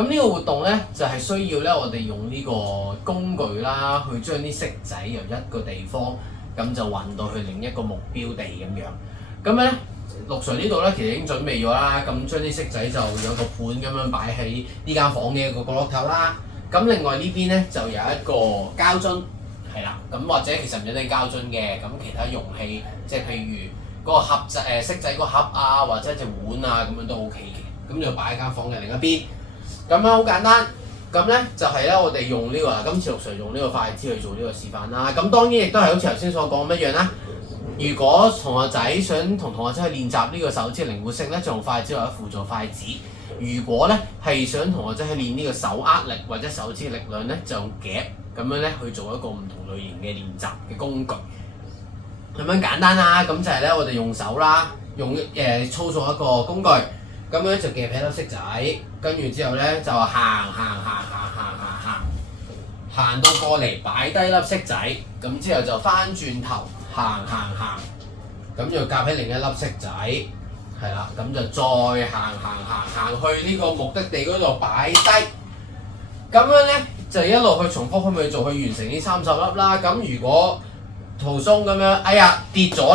咁呢個活動咧就係需要咧我哋用呢個工具啦，去將啲色仔由一個地方咁就運到去另一個目標地咁樣。咁咧陸 Sir 呢度咧其實已經準備咗啦，咁將啲色仔就有個盤咁樣擺喺呢間房嘅一個角落頭啦。咁另外呢邊咧就有一個膠樽，係啦，咁或者其實唔一定膠樽嘅，咁其他容器，即係譬如嗰個盒仔色仔個盒啊，或者隻碗啊咁樣都 OK 嘅，咁就擺喺間房嘅另一邊。咁樣好簡單，咁咧就係咧我哋用呢個今次陸 Sir 用呢個筷子去做呢個示範啦。咁當然亦都係好似頭先所講一樣啦。如果同學仔想同同學仔去練習呢個手指靈活性咧，就用筷子或者輔助筷子。如果咧係想同學仔去練呢個手握力或者手指嘅力量咧，就用夾咁樣咧去做一個唔同類型嘅練習嘅工具。咁樣簡單啦，咁就係咧我哋用手啦，用操作一個工具，咁樣就夾起粒色仔，跟住之後咧就行到過嚟擺低粒色仔，咁之後就翻轉頭行，咁就夾起另一粒色仔。係啦，咁就再行去呢個目的地嗰度擺低，咁樣咧就一路去重複咁去做，去完成呢30粒啦。咁如果途中咁樣，哎呀跌咗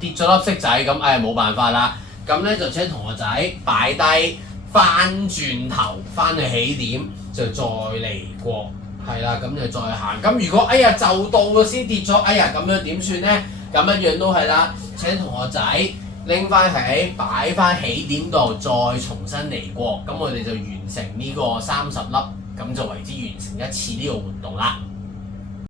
粒色仔，咁冇辦法啦。咁咧就請同學仔擺低，翻轉頭翻去起點，就再嚟過，係啦，咁就再行。咁如果就到咗先跌咗，咁樣點算咧？咁一樣都係啦，請同學仔拎翻起，擺翻起點度，再重新嚟過，咁我哋就完成呢個30粒，咁就為之完成一次呢個活動啦。